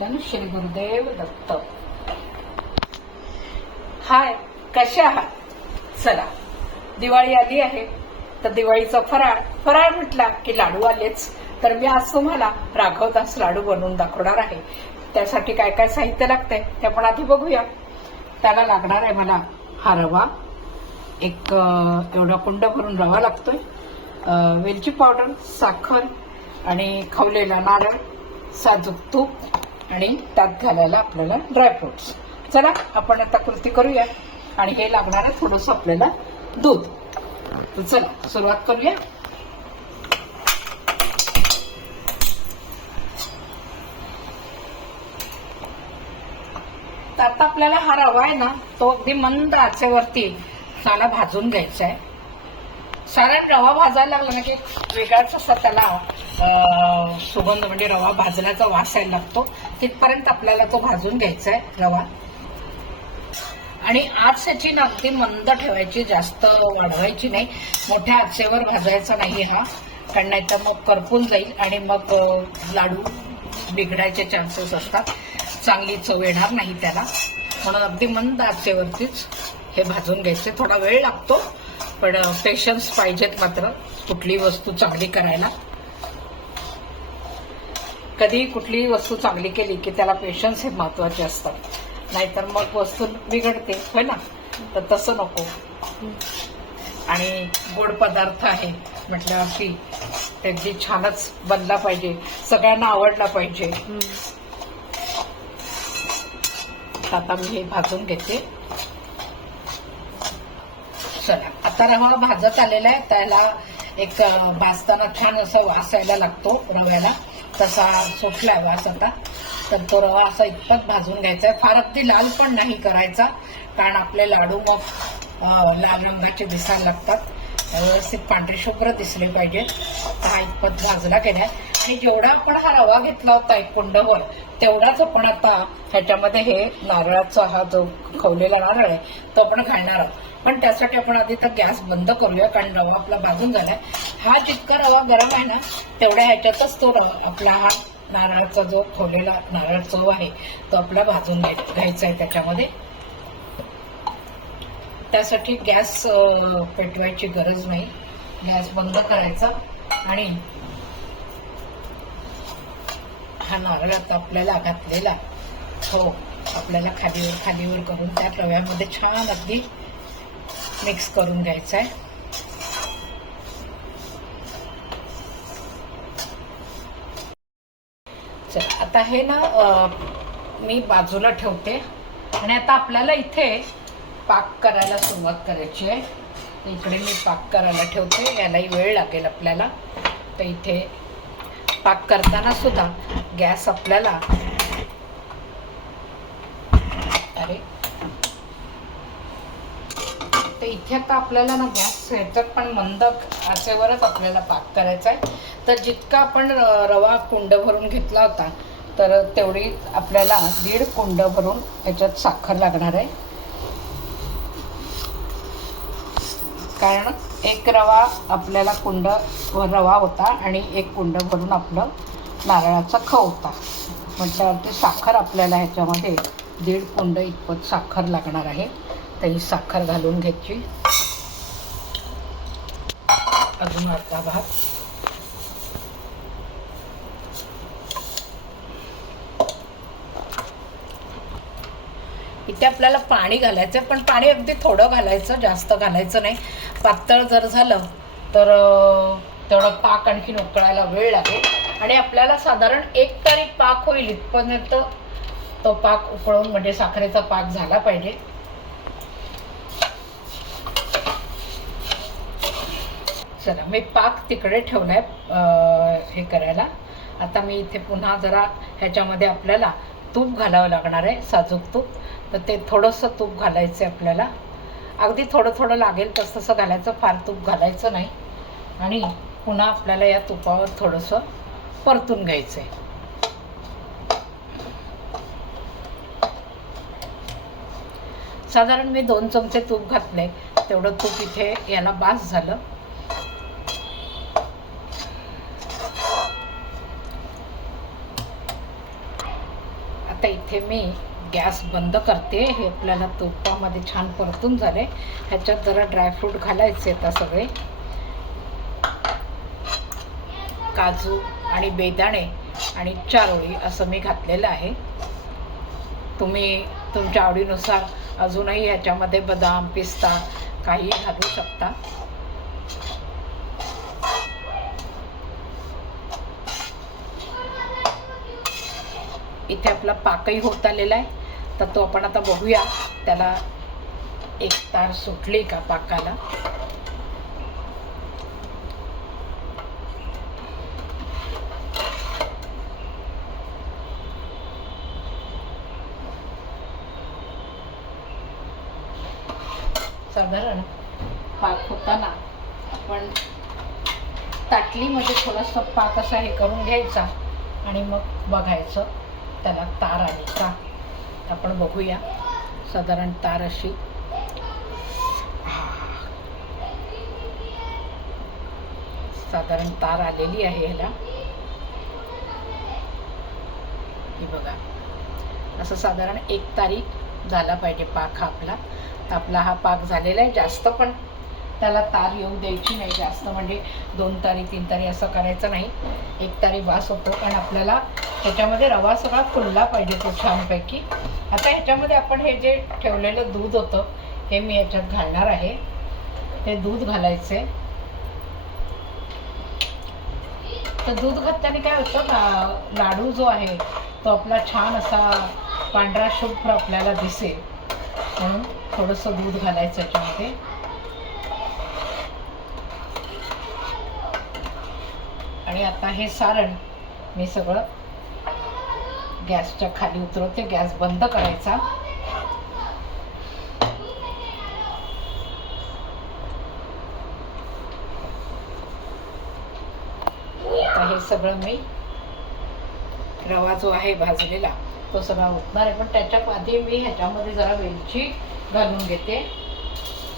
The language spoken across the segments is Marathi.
पूजन श्री गुरुदेव दत्त. हाय, कसे आहात? चला, दिवाळी आली आहे तर दिवाळीचा फराळ म्हटला की लाडू आलेच. तर मी आज तुम्हाला राघवदास लाडू बनवून दाखवणार आहे. त्यासाठी काय काय साहित्य लागतंय ते आपण आधी बघूया. त्याला लागणार आहे मला हा रवा, एक एवढा कुंड भरून रवा लागतोय, वेलची पावडर, साखर आणि खवलेला नारळ, साजूक तूप आणि त्यात घालायला आपल्याला ड्रायफ्रुट्स. चला आपण आता कृती करूया. आणि हे लागणार आहे थोडंसं आपल्याला दूध. तर चला सुरुवात करूया. तर आता आपल्याला हा रवा आहे ना, तो अगदी मंद आचेवरती चांगला भाजून घ्यायचा आहे. सारा रवा भाजायला लागला ना की वेगळाच असा त्याला सुगंध, म्हणजे रवा भाजण्याचा वास यायला लागतो. तिथपर्यंत आपल्याला तो भाजून घ्यायचा आहे रवा. आणि आच याची ना अगदी मंद ठेवायची, जास्त वाढवायची नाही. मोठ्या आचेवर भाजायचा नाही हा, कारण नाहीतर मग करपून जाईल आणि मग लाडू बिघडायचे चान्सेस असतात, चांगली चव येणार नाही त्याला. म्हणून अगदी मंद आचेवरतीच हे भाजून घ्यायचे. थोडा वेळ लागतो पण पेशन्स पाहिजेत मात्र कुठली वस्तू चांगली करायला. कधी कुठली वस्तू चांगली केली की त्याला पेशन्स हे महत्वाचे असतात, नाहीतर मग वस्तू बिघडते, होय ना. तर तसं नको. आणि गोड पदार्थ आहे म्हटल्यावरती त्याची छानच बनला पाहिजे, सगळ्यांना आवडला पाहिजे. आता मी हे भाजून घेते. चला, आता रवा भाजत आलेला आहे. त्याला एक भाजताना छान असं वास यायला लागतो रव्याला, तसा सुटला वास आता. तर तो रवा असा इतपत भाजून घ्यायचा आहे. फार अगदी लाल पण नाही करायचा, कारण आपले लाडू मग लाल रंगाचे दिसायला लागतात. व्यवस्थित पांढरे शुभ्र दिसले पाहिजे. तर हा इतपत भाजला गेलाय. आणि जेवढा आपण हा रवा घेतला होता एक कुंडभर, तेवढाच आपण आता ह्याच्यामध्ये हे नारळाचा हा जो खवलेला नारळ आहे तो आपण घालणार आहोत. पण त्यासाठी आपण आधी तर गॅस बंद करूया, कारण रवा आपला भाजून झालाय. हा जितका रवा गरम आहे ना, तेवढ्या ह्याच्यातच तो रवा, हा नारळाचा जो खवलेला नारळ चव आहे तो आपला भाजून घ्यायचा आहे त्याच्यामध्ये. त्यासाठी गॅस पेटवायची गरज नाही, गॅस बंद करायचा. आणि हा नारळ आता आपल्याला घातलेला हो आपल्याला खालीवर करून त्या रव्यामध्ये छान अगदी मिक्स करून घ्यायचा आहे. चला, आता हे ना मी बाजूला ठेवते. आणि आता आपल्याला इथे पाक करायला सुरुवात करायची आहे. इकडे मी पाक करायला ठेवते, यालाही वेळ लागेल आपल्याला. तर इथे पाक करताना सुद्धा गॅस आपल्याला तर इथे आता आपल्याला ना गॅस ह्याच्यात पण मंद आचेवरच आपल्याला पाक करायचा आहे. तर जितका आपण रवा कुंड भरून घेतला होता तर तेवढी आपल्याला 1.5 कुंड भरून याच्यात साखर लागणार आहे. कारण एक रवा आपल्याला रवा होता आणि एक कुंड भरून आपलं नारळाचा खव होता, म्हटल्यावरती साखर आपल्याला ह्याच्यामध्ये 1.5 कुंड इतपत साखर लागणार आहे. तर ही साखर घालून घ्यायची. अजून अर्धा भाग. इथे आपल्याला पाणी घालायचं, पण पाणी अगदी थोडं घालायचं, जास्त घालायचं नाही. पातळ जर झालं तर तेवढं पाक आणखीन उकळायला वेळ लागेल. आणि आपल्याला साधारण 1 तारी पाक होईल इथपर्यंत तो पाक उकळून, म्हणजे साखरेचा पाक झाला पाहिजे. चला, मी पाक तिकडे ठेवलाय हे करायला. आता मी इथे पुन्हा जरा ह्याच्यामध्ये आपल्याला तूप घालावं लागणार आहे, साजूक तूप. तर ते थोडंसं तूप घालायचं आहे आपल्याला. अगदी थोडं थोडं लागेल तसं घालायचं, फार तूप घालायचं नाही. आणि पुन्हा आपल्याला या तुपावर थोडंसं परतून घ्यायचं आहे. साधारण मी 2 चमचे तूप घातले, तेवढं तूप इथे याला बास झालं. इथे मी गॅस बंद करते. हे आपल्याला तुपामध्ये छान परतून झाले. ह्याच्यात जरा ड्रायफ्रूट घालायचे आता सगळे, काजू आणि बेदाणे आणि चारोळी असं मी घातलेलं आहे. तुम्ही तुमच्या आवडीनुसार अजूनही ह्याच्यामध्ये बदाम, पिस्ता काही घालू शकता. इथे आपला पाकही होत आलेला आहे, तर तो आपण आता बघूया त्याला एक तार सुटली का पाकाला. साधारण पाक होताना आपण ताटलीमध्ये थोडासा पाक असा हे करून घ्यायचा आणि मग बघायचं त्याला तार आली का. आपण बघूया साधारण तार अशी साधारण तार आलेली आहे ह्याला. ही बघा, असं साधारण एक तारी झाला पाहिजे पाक हा आपला. तर आपला हा पाक झालेला आहे. जास्त पण त्याला तार येऊ द्यायची नाही, जास्त म्हणजे 2 तारी 3 तारी असं करायचं नाही. 1 तारी वास होतो, कारण आपल्याला ह्याच्यामध्ये रवा सगळा फुलला पाहिजे तो छानपैकी. आता ह्याच्यामध्ये आपण हे जे ठेवलेलं दूध होतं हे मी ह्याच्यात घालणार आहे. ते दूध घालायचे. तर दूध घातल्याने काय होतं, लाडू जो आहे तो आपला छान असा पांढरा शुभ्र आपल्याला दिसेल, म्हणून थोडंसं दूध घालायचं याच्यामध्ये. आणि आता हे सारण मी सगळं गॅसच्या खाली उतरवते. गॅस बंद करायचा. आता हे सगळं मी रवा जो आहे भाजलेला तो सगळा उठणार आहे, पण त्याच्या आधी मी ह्याच्यामध्ये जरा वेलची घालून घेते.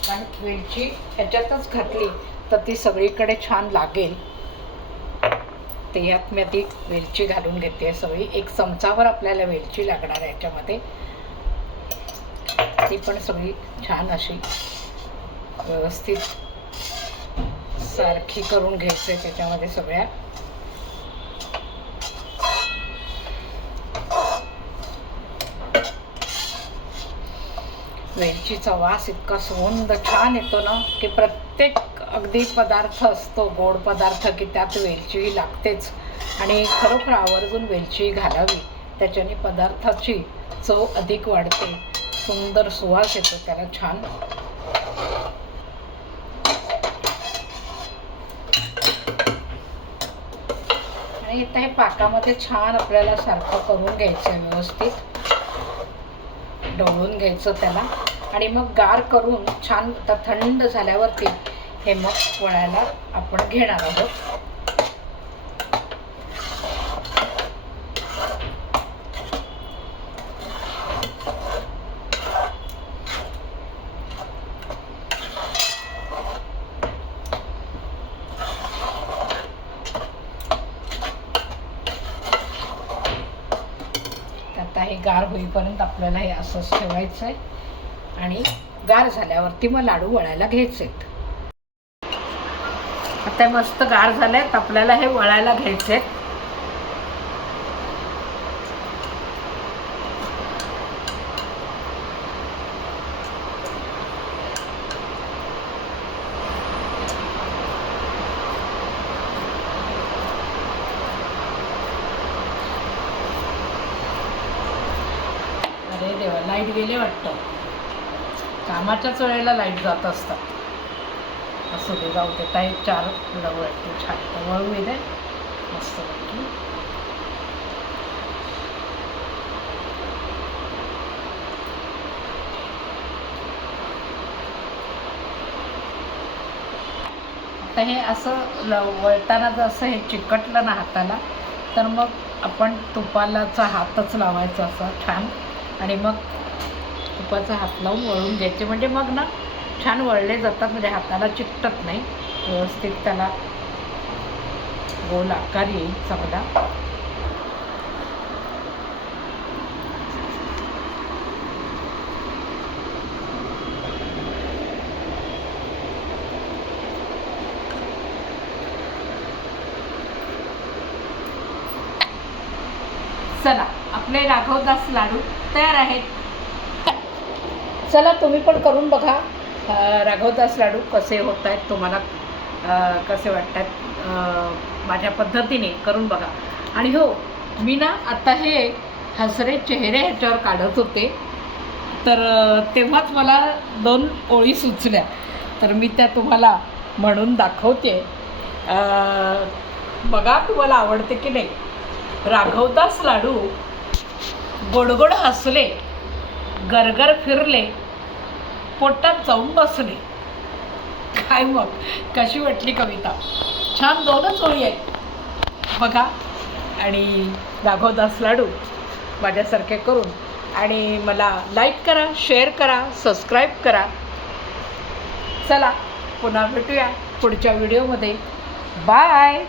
कारण वेलची ह्याच्यातच घातली तर ती सगळीकडे छान लागेल. ते ह्यात मी ती वेलची घालून घेते सगळी. 1 चमचावर आपल्याला वेलची लागणार आहे ह्याच्यामध्ये. ती पण सगळी छान अशी व्यवस्थित सारखी करून घ्यायचं त्याच्यामध्ये सगळ्या. वेलचीचा वास इतका सुगंध छान येतो ना, की प्रत्येक अगदी पदार्थ असतो गोड पदार्थ की त्यात वेलची लागतेच. आणि खरोखर आवर्जून वेलची घालावी, त्याच्याने पदार्थाची चव अधिक वाढते, सुंदर सुवास येतो त्याला छान. आणि आता हे पाकामध्ये छान आपल्याला सारखं करून घ्यायचं, व्यवस्थित ढवळून घ्यायचं त्याला. आणि मग गार करून छान आता थंड झाल्यावरती हे मग वळायला आपण घेणार आहोत. आता हे गार होईपर्यंत आपल्याला हे असंच ठेवायचं आहे आणि गार झाल्यावरती मग लाडू वळायला घ्यायचे. आता मस्त गार झालेत, आपल्याला हे वळायला घ्यायचे. अरे देवा, लाईट गेली वाटतं. कामाच्याच वेळेला लाईट जात असतात. असं ते जाऊ देता. एक 4 वळते छान वळू दे मस्तपैकी. आता हे असं वळताना जर असं हे चिकटलं ना हाताला, तर मग आपण तुपालाचा हातच लावायचा असा छान, आणि मग तुपाचा हात लावून वळून घ्यायचे. म्हणजे मग ना छान वळले जातात, म्हणजे हाताला चिकटत नाही, व्यवस्थित त्याला गोल आकार येईल चांगला. चला, आपले राघवदास लाडू तयार आहेत. चला तुम्ही पण करून बघा. राघवदास लाडू कसे होत आहेत, तुम्हाला कसे वाटत आहेत, माझ्या पद्धतीने करून बघा. आणि हो, मी ना आता हे हसरे चेहरे ह्याच्यावर काढत होते, तर तेव्हाच मला 2 ओळी सुचल्या, तर मी त्या तुम्हाला म्हणून दाखवते. बघा तुम्हाला आवडते की नाही. राघवदास लाडू गोडगोड हसले, गरगर फिरले, पोटात जाऊन बसले. काय मग, कशी वाटली कविता? छान 2च ओळी आहेत बघा. आणि राघवदास लाडू माझ्यासारखे करून आणि मला लाईक करा, शेअर करा, सबस्क्राईब करा. चला पुन्हा भेटूया पुढच्या व्हिडिओमध्ये. बाय.